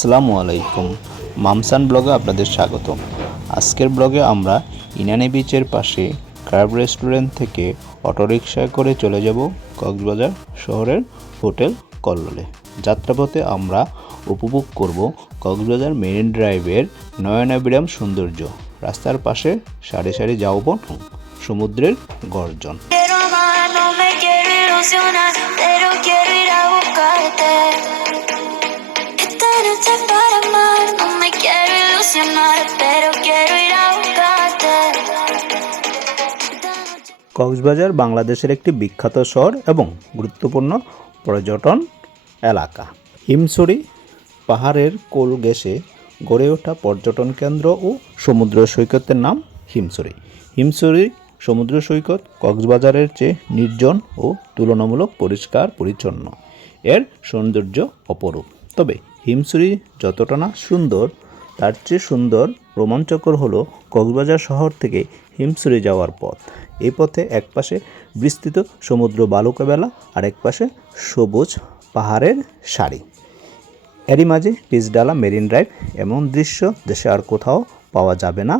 আসসালামু আলাইকুম। মামসান ব্লগে আপনাদের স্বাগত আজকের ব্লগে আমরা ইনানি বিচের পাশে ক্রাব রেস্টুরেন্ট থেকে অটোরিকশায় করে চলে যাব কক্সবাজার শহরের হোটেল কল্লোলে। যাত্রাপথে আমরা উপভোগ করব কক্সবাজার মেরিন ড্রাইভের নয়নাবিরাম সৌন্দর্য। রাস্তার পাশে সারি সারি যাওবন সমুদ্রের গর্জন. কক্সবাজার বাংলাদেশের একটি বিখ্যাত শহর এবং গুরুত্বপূর্ণ পর্যটন এলাকা। হিমছড়ি পাহাড়ের কোল গেসে গড়ে ওঠা পর্যটন কেন্দ্র ও সমুদ্র সৈকতের নাম হিমছড়ি। হিমছড়ি সমুদ্র সৈকত কক্সবাজারের চেয়ে নির্জন ও তুলনামূলক পরিষ্কার পরিচ্ছন্ন এর সৌন্দর্য অপরূপ। তবে হিমছড়ি যতটা না সুন্দর, তার চেয়ে সুন্দর রোমাঞ্চকর হলো কক্সবাজার শহর থেকে হিমছড়ি যাওয়ার পথ। এই পথে একপাশে বিস্তৃত সমুদ্র বালুকাবেলা, আর একপাশে সবুজ পাহাড়ের সারি। এরই মাঝে পিসডালা মেরিন ড্রাইভ এমন দৃশ্য দেশে আর কোথাও পাওয়া যাবে না।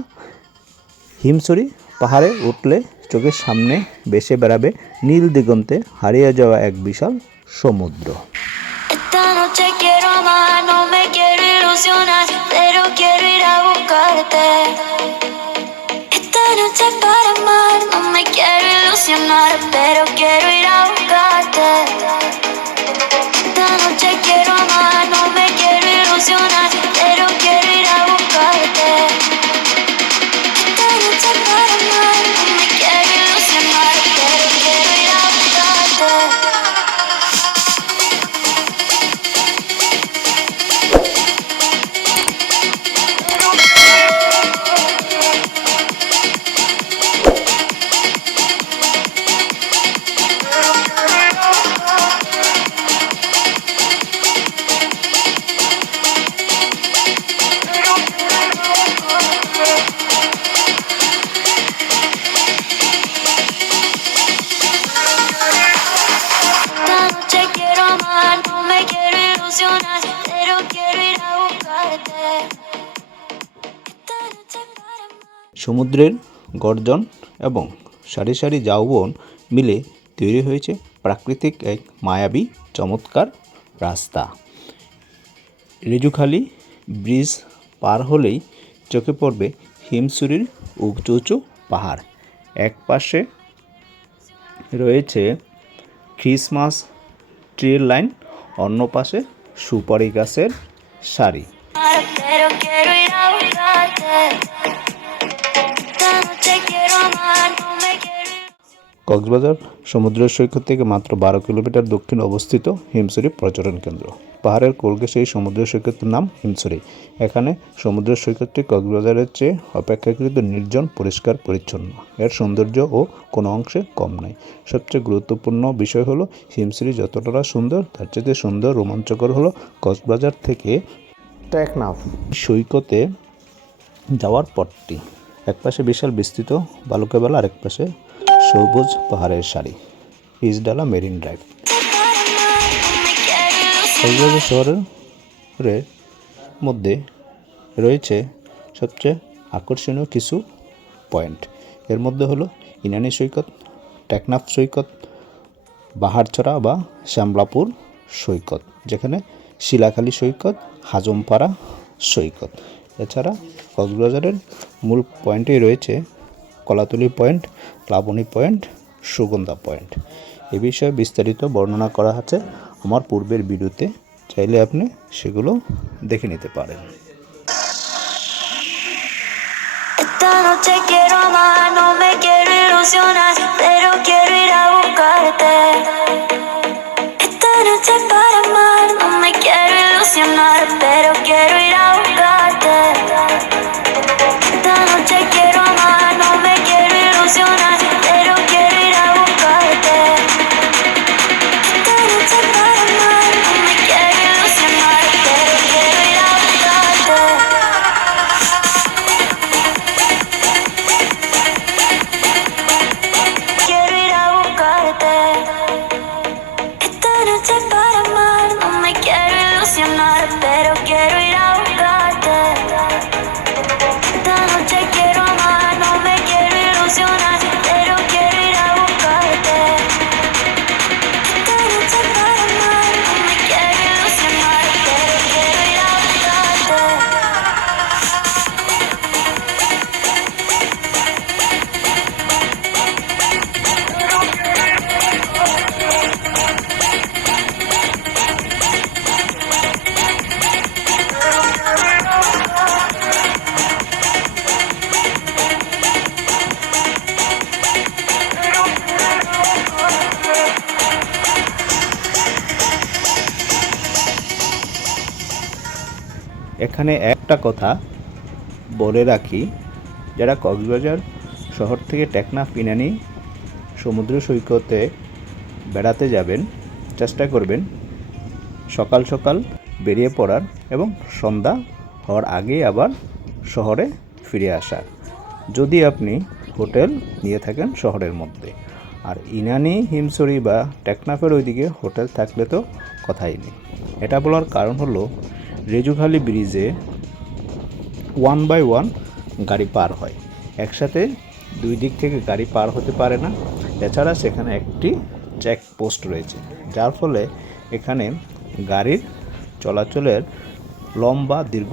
হিমছড়ি পাহাড়ে উঠলে চোখের সামনে বেসে বেড়াবে নীল দিগন্তে হারিয়ে যাওয়া এক বিশাল সমুদ্র। Pero quiero ir a buscarte. Esta noche para amar, no me quiero ilusionar, সমুদ্রের গর্জন এবং সারি সারি জাউবন মিলে তৈরি হয়েছে প্রাকৃতিক এক মায়াবী চমৎকার রাস্তা। রেজুখালি ব্রিজ পার হলেই চোখে পড়বে হিমসুরির উঁচু উঁচু পাহাড়। এক পাশে রয়েছে ক্রিসমাস ট্রির লাইন, অন্য পাশে সুপারি গাছের সারি। কক্সবাজার সমুদ্র সৈকত থেকে মাত্র বারো কিলোমিটার দক্ষিণে অবস্থিত হিমছড়ি পর্যটন কেন্দ্র। পাহাড়ের কোলগে সেই সমুদ্র সৈকতের নাম হিমছড়ি। এখানে সমুদ্র সৈকতটি কক্সবাজারের চেয়ে অপেক্ষাকৃত নির্জন, পরিষ্কার, পরিচ্ছন্ন। এর সৌন্দর্য ও কোনো অংশে কম নাই সবচেয়ে গুরুত্বপূর্ণ বিষয় হলো হিমছড়ি যতটা সুন্দর, তার চেয়ে সুন্দর, রোমাঞ্চকর হলো কক্সবাজার থেকে টেকনাফ। সৈকতে যাওয়ার পথটি। একপাশে বিশাল বিস্তৃত বালুকাবেলা আর একপাশে সবুজ পাহাড়ের সারি পিসডালা মেরিন ড্রাইভ কক্সবাজার শহরের মধ্যে রয়েছে সবচেয়ে আকর্ষণীয় কিছু পয়েন্ট। এর মধ্যে হলো ইনানি সৈকত, টেকনাফ সৈকত, বাহারছড়া বা শ্যামলাপুর সৈকত, যেখানে শিলাখালী সৈকত, হাজমপাড়া সৈকত। এছাড়া কক্সবাজারের মূল পয়েন্টেই রয়েছে Kolatoli point Laboni point Sugandha point এ বিষয়ে বিস্তারিত বর্ণনা করা আছে আমার পূর্বের ভিডিওতে চাইলে আপনি সেগুলো দেখে নিতে পারেন. Esta noche para amar, no me quiero ilusionar, এখানে একটা কথা বলে রাখি, যারা কক্সবাজার শহর থেকে টেকনাফ, ইনানি সমুদ্র সৈকতে বেড়াতে যাবেন, চেষ্টা করবেন সকাল সকাল বেরিয়ে পড়ার এবং সন্ধ্যা হওয়ার আগেই আবার শহরে ফিরে আসার যদি আপনি হোটেল নিয়ে থাকেন শহরের মধ্যে, আর ইনানি হিমসরি বা টেকনাফের ওইদিকে হোটেল থাকলে তো কথাই নেই। এটা বলার কারণ হলো রেজুখালি ব্রিজে ওয়ান বাই ওয়ান গাড়ি পার হয়। একসাথে দুই দিক থেকে গাড়ি পার হতে পারে না। এছাড়া সেখানে একটি চেক পোস্ট রয়েছে, যার ফলে এখানে গাড়ির চলাচলের লম্বা, দীর্ঘ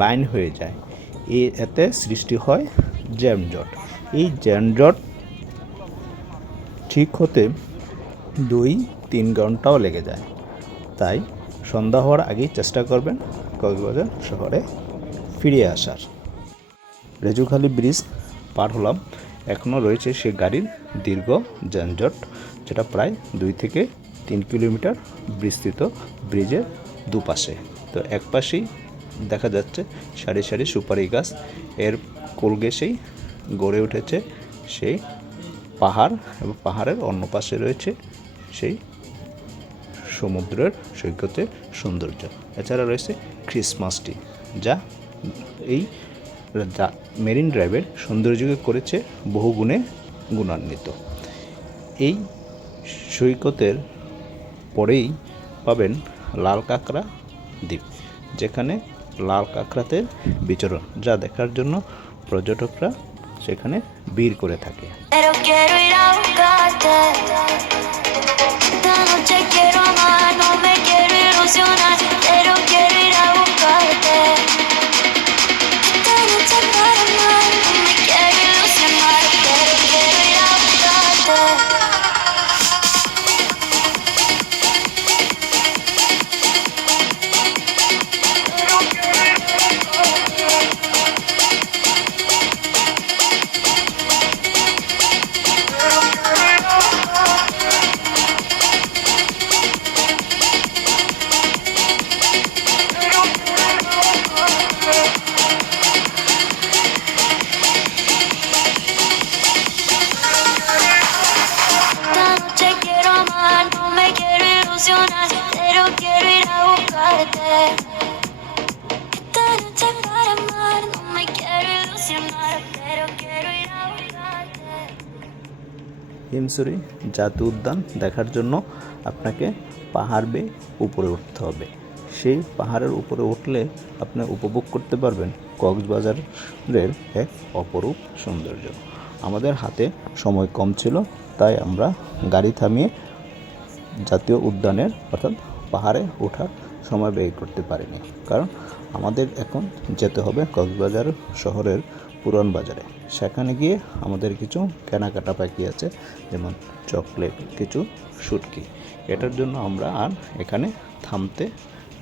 লাইন হয়ে যায়। এ, এতে সৃষ্টি হয় জ্যামজট। এই জ্যামজট ঠিক হতে দুই, তিন ঘন্টাও লেগে যায়। তাই সন্ধ্যা হওয়ার আগেই চেষ্টা করবেন কক্সবাজার শহরে ফিরে আসার। রেজুখালি ব্রিজ পার হলাম। এখনও রয়েছে সে গাড়ির দীর্ঘ যানজট, যেটা প্রায় দুই থেকে তিন কিলোমিটার বিস্তৃত ব্রিজের দুপাশে। তো এক পাশেই দেখা যাচ্ছে সারি সারি সুপারি গাছ। এর কোল কোলগেসেই গড়ে উঠেছে সেই পাহাড় এবং পাহাড়ের অন্য পাশে রয়েছে সেই সমুদ্রের সৈকতের সৌন্দর্য। এছাড়া রয়েছে ক্রিসমাস ট্রি যা এই মেরিন ড্রাইভের সৌন্দর্যকে করেছে বহু গুণে গুণান্বিত। এই সৈকতের পরেই পাবেন লাল কাঁকড়া দ্বীপ, যেখানে লাল কাঁকড়াতের বিচরণ, যা দেখার জন্য পর্যটকরা সেখানে ভিড় করে থাকে। হিমসুরি জাতীয় উদ্যান দেখার জন্য আপনাকে পাহাড় বেয়ে উপরে উঠতে হবে। সেই পাহাড়ের উপরে উঠলে আপনি উপভোগ করতে পারবেন কক্সবাজারের এক অপরূপ সৌন্দর্য। আমাদের হাতে সময় কম ছিল, তাই আমরা গাড়ি থামিয়ে জাতীয় উদ্যানের অর্থাৎ পাহাড়ে ওঠার সময় ব্যয় করতে পারিনি। কারণ আমাদের এখন যেতে হবে কক্সবাজার শহরের পুরান বাজারে। সেখানে গিয়ে আমাদের কিছু কেনাকাটা বাকি আছে, যেমন চকলেট, কিছু শুটকি। এটার জন্য আমরা আর এখানে থামতে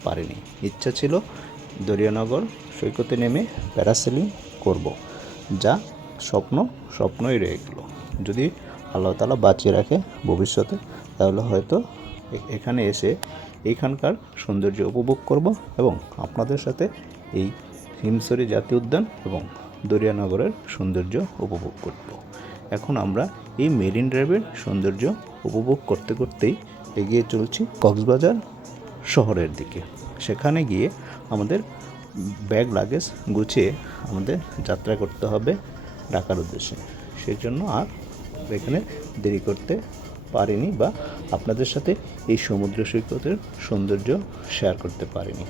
পারিনি। ইচ্ছা ছিল দরিয়ানগর সৈকতে নেমে প্যারাসেলিং করব, যা স্বপ্ন স্বপ্নই রয়ে গেল। যদি আল্লাহ তালা বাঁচিয়ে রাখে ভবিষ্যতে, তাহলে হয়তো এখানে এসে এইখানকার সৌন্দর্য উপভোগ করব এবং আপনাদের সাথে এই হিমসরি জাতীয় উদ্যান এবং দরিয়ানগরের সৌন্দর্য উপভোগ করব। এখন আমরা এই মেরিন ড্রাইভের সৌন্দর্য উপভোগ করতে করতেই এগিয়ে চলছি কক্সবাজার শহরের দিকে। সেখানে গিয়ে আমাদের ব্যাগ, লাগেজ গুছিয়ে আমাদের যাত্রা করতে হবে ঢাকার উদ্দেশ্যে। সেই জন্য আর এখানে দেরি করতে পারিনি বা আপনাদের সাথে এই সমুদ্র সৈকতের সৌন্দর্য শেয়ার করতে পারিনি।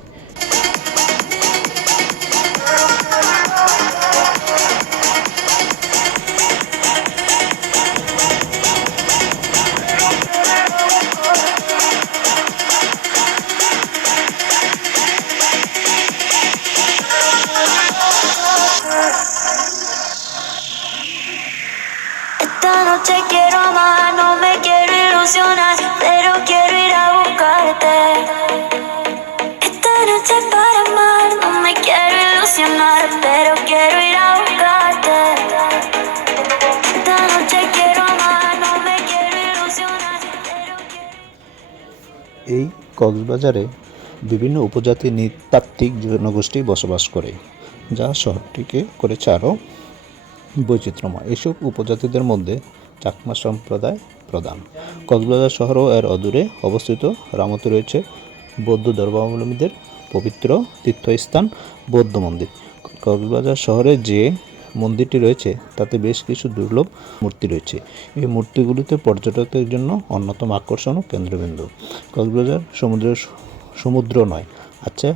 কক্সবাজারে বিভিন্ন উপজাতি নৃতাত্ত্বিক জনগোষ্ঠী বসবাস করে, যা শহরটিকে করেছে আরও বৈচিত্র্যময়। এসব উপজাতিদের মধ্যে চাকমা সম্প্রদায় প্রধান। কক্সবাজার শহর ও এর অদূরে অবস্থিত রামতে রয়েছে বৌদ্ধ ধর্মাবলম্বীদের পবিত্র তীর্থস্থান বৌদ্ধ মন্দির। কক্সবাজার শহরে যে মন্দিরটি রয়েছে, তাতে বেশ কিছু দুর্লভ মূর্তি রয়েছে। এই মূর্তিগুলিতে পর্যটকদের জন্য অন্যতম আকর্ষণ ও কেন্দ্রবিন্দু। কক্সবাজার সমুদ্র সমুদ্র নয় আচ্ছা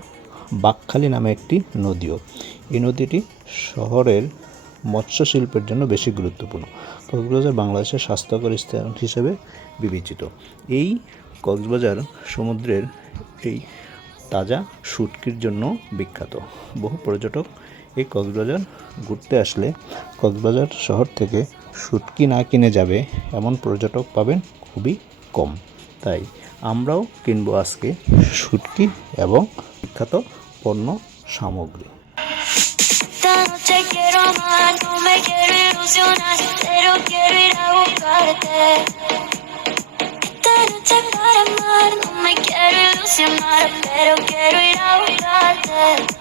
বাকখালী নামে একটি নদীও। এই নদীটি শহরের মৎস্য শিল্পের জন্য বেশি গুরুত্বপূর্ণ। কক্সবাজার বাংলাদেশের স্বাস্থ্যকর স্থান হিসেবে বিবেচিত। এই কক্সবাজার সমুদ্রের এই তাজা শুটকির জন্য বিখ্যাত। বহু পর্যটক এই কক্সবাজার ঘুরতে আসলে কক্সবাজার শহর থেকে শুটকি না কিনে যাবে এমন পর্যটক পাবেন খুবই কম। তাই আমরাও কিনবো আজকে শুটকি এবং বিখ্যাত পণ্য সামগ্রী। quiero ir a buscarte.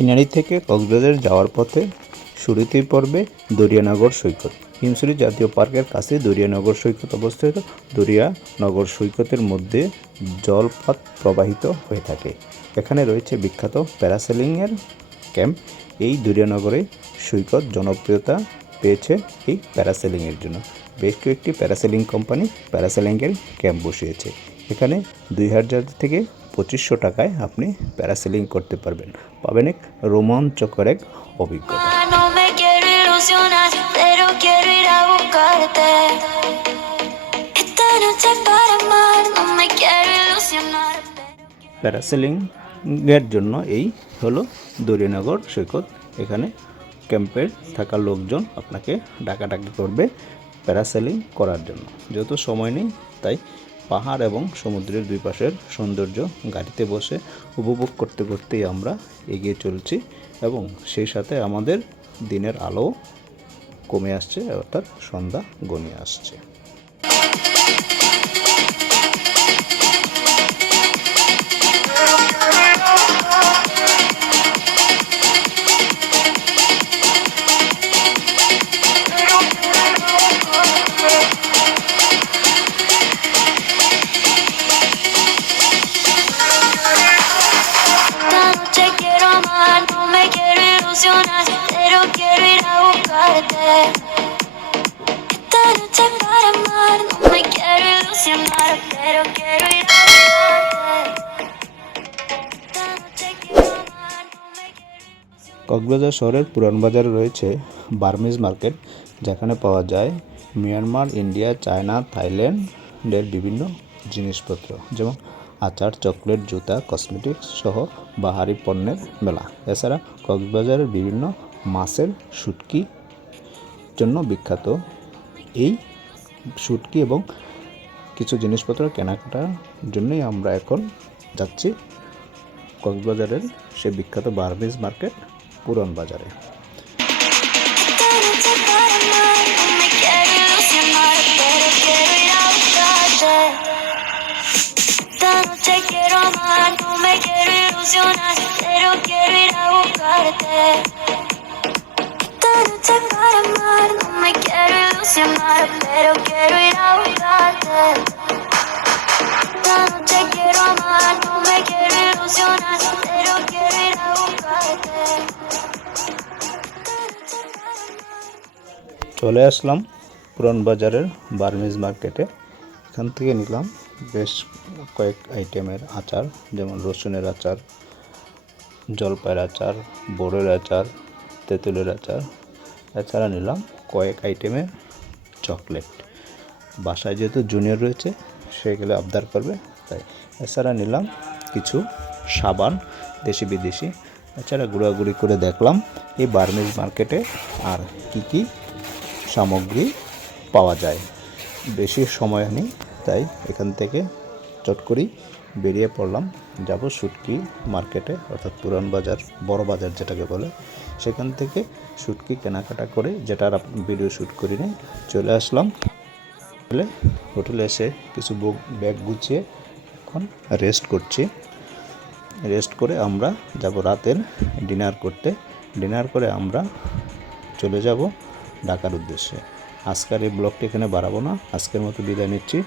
Inani থেকে কক্সবাজার যাওয়ার পথে শুরুতেই পড়বে দরিয়ানগর সৈকত। হিমসুরি জাতীয় পার্কের কাছে দরিয়ানগর সৈকত অবস্থিত। দরিয়ানগর সৈকতের মধ্যে জলপথ প্রবাহিত হয়ে থাকে। এখানে রয়েছে বিখ্যাত প্যারাসেলিংয়ের ক্যাম্প। এই দরিয়ানগরে সৈকত জনপ্রিয়তা পেয়েছে এই প্যারাসেলিংয়ের জন্য। বেশ কয়েকটি প্যারাসেলিং কোম্পানি প্যারাসেলিংয়ের ক্যাম্প বসিয়েছে। এখানে দুই হাজার থেকে পঁচিশশো টাকায় আপনি প্যারাসেলিং করতে পারবেন। পাবেন এক রোমাঞ্চকর এক অভিজ্ঞতা। প্যারাসেলিংয়ের জন্য এই হলো দরিয়ানগর সৈকত। এখানে ক্যাম্পের থাকা লোকজন আপনাকে ডাকাডাকি করবে প্যারাসেলিং করার জন্য। যেহেতু সময় নেই, তাই পাহাড় এবং সমুদ্রের দুই পাশের সৌন্দর্য গাড়িতে বসে উপভোগ করতে করতেই আমরা এগিয়ে চলছি এবং সেই সাথে আমাদের দিনের আলো কমে আসছে, অর্থাৎ সন্ধ্যা গনিয়ে আসছে। কক্সবাজার শহরের পুরান বাজারে রয়েছে বার্মিজ মার্কেট, যেখানে পাওয়া যায় মিয়ানমার, ইন্ডিয়া, চায়না থাইল্যান্ডের বিভিন্ন জিনিসপত্র, যেমন আচার, চকলেট, জুতা, কসমেটিক্স সহ বাহারি পণ্যের মেলা। এছাড়া কক্সবাজারের বিভিন্ন মাছের শুটকি জন্য বিখ্যাত। এই শুটকি এবং কিছু জিনিসপত্র কেনাকাটার জন্যই আমরা এখন যাচ্ছি কক্সবাজারের সে বিখ্যাত বার্মিজ মার্কেট। পুরন বাজারে Esta noche para amar, no me quiero ilusionar, pero quiero ir a buscarte. Esta noche quiero amar, no me quiero ilusionar, pero quiero চলে আসলাম পুরন বাজারের বার্মিজ মার্কেটে। এখান থেকে নিলাম বেশ কয়েক আইটেমের আচার, যেমন রসুনের আচার, জলপাইয়ের আচার বোরের আচার, তেঁতুলের আচার। এছাড়া নিলাম কয়েক আইটেমের চকলেট। বাসায় যেহেতু জুনিয়র রয়েছে সেগুলো আবদার করবে, তাই। এছাড়া নিলাম কিছু সাবান, দেশি বিদেশি। এছাড়া ঘোরাঘুরি করে দেখলাম এই বার্মিজ মার্কেটে আর কি কি সামগ্রী পাওয়া যায়। বেশি সময় নেই, তাই এখান থেকে চট করেই বেরিয়ে পড়লাম। যাব শুটকি মার্কেটে, অর্থাৎ পুরান বাজার, বড় বাজার যেটাকে বলে। সেখান থেকে শুটকি কেনাকাটা করে যেটার ভিডিও শ্যুট করি নিয়ে চলে আসলাম। হোটেলে হোটেলে এসে কিছু ব্যাগ গুছিয়ে এখন রেস্ট করছি। রেস্ট করে আমরা যাব রাতের ডিনার করতে। ডিনার করে আমরা চলে যাব ঢাকার উদ্দেশ্যে। আজকের এই ব্লগটি এখানে বাড়াবো না। আজকের মতো বিদায় নিচ্ছি।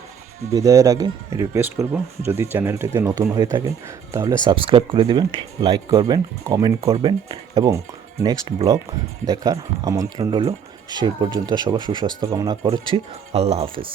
বিদায়ের আগে রিকোয়েস্ট করব, যদি চ্যানেলটিতে নতুন হয়ে থাকেন, তাহলে সাবস্ক্রাইব করে দিবেন লাইক করবেন কমেন্ট করবেন এবং নেক্সট ব্লগ দেখার আমন্ত্রণ রইল। সেই পর্যন্ত সবার সুস্বাস্থ্য কামনা করছি। আল্লাহ হাফেজ।